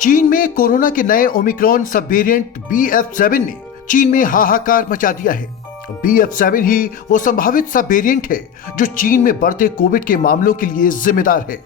चीन में कोरोना के नए ओमिक्रॉन सब वेरिएंट BF7 ने चीन में हाहाकार मचा दिया है। BF7 ही वो संभावित सब वेरिएंट है जो चीन में बढ़ते कोविड के मामलों के लिए जिम्मेदार है।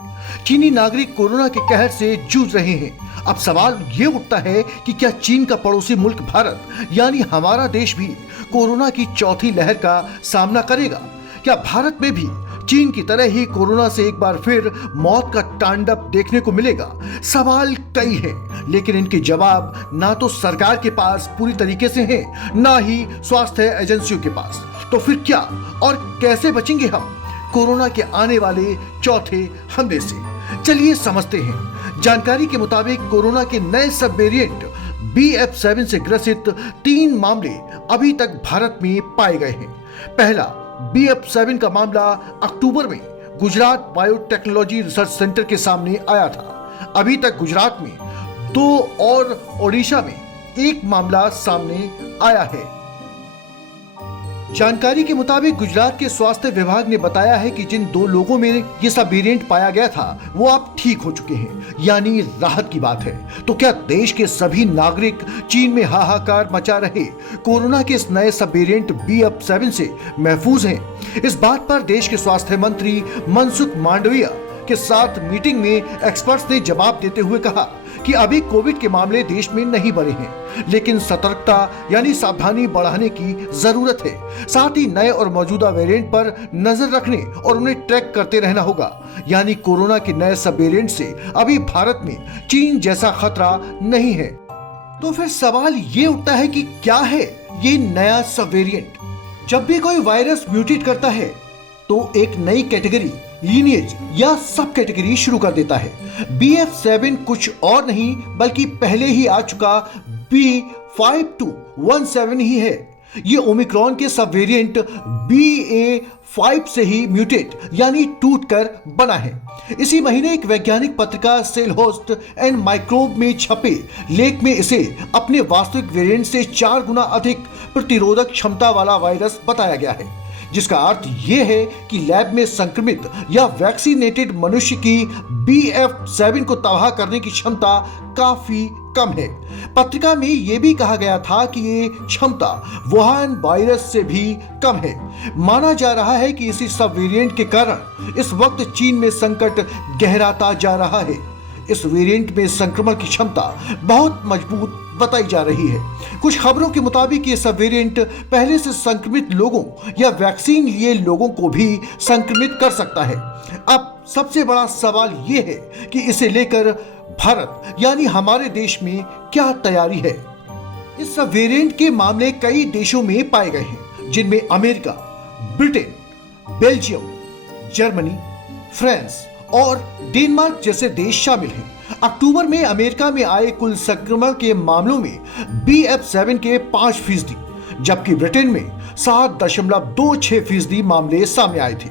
चीनी नागरिक कोरोना के कहर से जूझ रहे हैं। अब सवाल ये उठता है कि क्या चीन का पड़ोसी मुल्क भारत यानी हमारा देश भी कोरोना की चौथी लहर का सामना करेगा? क्या भारत में भी चीन की तरह ही कोरोना से एक बार फिर मौत का तांडव देखने को मिलेगा? सवाल कई हैं, लेकिन इनके जवाब ना तो सरकार के पास पूरी तरीके से हैं, ना ही स्वास्थ्य एजेंसियों के पास। तो फिर क्या और कैसे बचेंगे हम कोरोना के आने वाले चौथे हमले से? चलिए समझते हैं। जानकारी के मुताबिक कोरोना के नए सब वेरिएंट BF7 से ग्रसित 3 मामले अभी तक भारत में पाए गए हैं। पहला BF7 का मामला अक्टूबर में गुजरात बायोटेक्नोलॉजी रिसर्च सेंटर के सामने आया था। अभी तक गुजरात में 2 और ओडिशा में 1 मामला सामने आया है। जानकारी के मुताबिक गुजरात के स्वास्थ्य विभाग ने बताया है कि जिन 2 लोगों में ये सब वेरिएंट पाया गया था वो अब ठीक हो चुके हैं, यानी राहत की बात है। तो क्या देश के सभी नागरिक चीन में हाहाकार मचा रहे कोरोना के इस नए सब वेरिएंट BF7 से महफूज हैं? इस बात पर देश के स्वास्थ्य मंत्री मनसुख मांडविया के साथ मीटिंग में एक्सपर्ट्स ने जवाब देते हुए कहा कि अभी कोविड के मामले देश में नहीं बढ़े हैं, लेकिन सतर्कता यानी सावधानी बढ़ाने की जरूरत है। साथ ही नए और मौजूदा वेरिएंट पर नजर रखने और उन्हें ट्रैक करते रहना होगा। यानी कोरोना के नए सब वेरिएंट से अभी भारत में चीन जैसा खतरा नहीं है। तो फिर सवाल ये उठता है कि क्या है ये नया सब वेरिएंट? जब भी कोई वायरस म्यूटेट करता है तो एक नई कैटेगरी, लीनिएज या सब कैटेगरी शुरू कर देता है। BF7 कुछ और नहीं बल्कि पहले ही आ चुका B5217 ही है। ये ओमिक्रॉन के सब वेरिएंट BA.5 से ही म्यूटेट यानी टूट कर बना है। इसी महीने एक वैज्ञानिक पत्रिका सेल होस्ट एंड माइक्रोब में छपे लेख में इसे अपने वास्तविक वेरिएंट से 4 गुना अधिक प्रतिरोधक क्षमता वाला वायरस बताया गया है, जिसका अर्थ यह है कि लैब में संक्रमित या वैक्सीनेटेड मनुष्य की BF7 को तबाह करने की क्षमता काफी कम है। पत्रिका में यह भी कहा गया था कि ये क्षमता वुहान वायरस से भी कम है। माना जा रहा है कि इसी सब वेरिएंट के कारण इस वक्त चीन में संकट गहराता जा रहा है। इस वेरिएंट में संक्रमण की क्षमता बहुत मजबूत बताई जा रही है। कुछ खबरों के मुताबिक ये सब वेरिएंट पहले से संक्रमित लोगों या वैक्सीन लिए लोगों को भी संक्रमित कर सकता है। अब सबसे बड़ा सवाल ये है कि इसे लेकर भारत यानी हमारे देश में क्या तैयारी है? इस सब वेरिएंट के मामले कई देशों में पाए गए हैं, जिनमें America, Britain, Belgium, Germany, France और डेनमार्क जैसे देश शामिल हैं। अक्टूबर में अमेरिका में आए कुल संक्रमण के मामलों में BF7 के 5%, जबकि ब्रिटेन में 7.26% मामले सामने आए थे।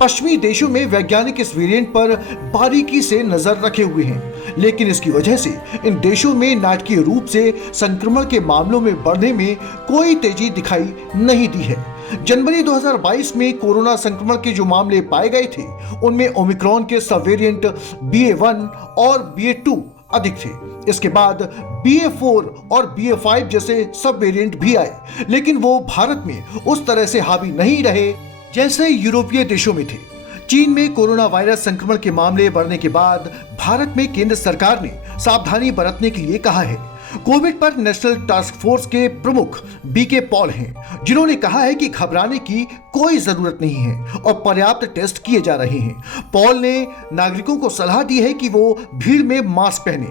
पश्चिमी देशों में वैज्ञानिक इस वेरिएंट पर बारीकी से नजर रखे हुए हैं, लेकिन इसकी वजह से इन देशों में नाटकीय रूप से संक्रमण के मामलों में बढ़ने में कोई तेजी दिखाई नहीं दी है। जनवरी 2022 में कोरोना संक्रमण के जो मामले पाए गए थे उनमें ओमिक्रॉन के सब वेरिएंट BA.1 और BA.2 अधिक थे। इसके बाद BA.4 और BA.5 जैसे सब वेरिएंट भी आए, लेकिन वो भारत में उस तरह से हावी नहीं रहे जैसे यूरोपीय देशों में थे। चीन में कोरोना वायरस संक्रमण के मामले बढ़ने के बाद भारत में केंद्र सरकार ने सावधानी बरतने के लिए कहा है। कोविड पर नेशनल टास्क फोर्स के प्रमुख BK पॉल हैं, जिन्होंने कहा है कि घबराने की कोई जरूरत नहीं है और पर्याप्त टेस्ट किए जा रहे हैं। पॉल ने नागरिकों को सलाह दी है कि वो भीड़ में मास्क पहने।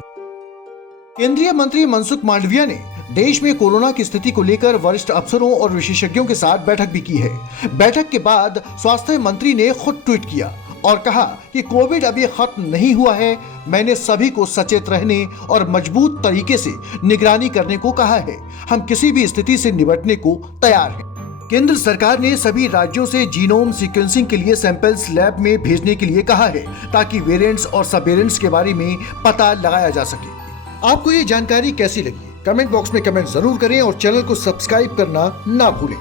केंद्रीय मंत्री मनसुख मांडविया ने देश में कोरोना की स्थिति को लेकर वरिष्ठ अफसरों और विशेषज्ञों के साथ बैठक भी की है। बैठक के बाद स्वास्थ्य मंत्री ने खुद ट्वीट किया और कहा कि कोविड अभी खत्म नहीं हुआ है। मैंने सभी को सचेत रहने और मजबूत तरीके से निगरानी करने को कहा है। हम किसी भी स्थिति से निपटने को तैयार हैं। केंद्र सरकार ने सभी राज्यों से जीनोम सीक्वेंसिंग के लिए सैंपल्स लैब में भेजने के लिए कहा है, ताकि वेरिएंट्स और सब वेरिएंट्स के बारे में पता लगाया जा सके। आपको ये जानकारी कैसी लगी? कमेंट बॉक्स में कमेंट जरूर करें और चैनल को सब्सक्राइब करना ना भूलें।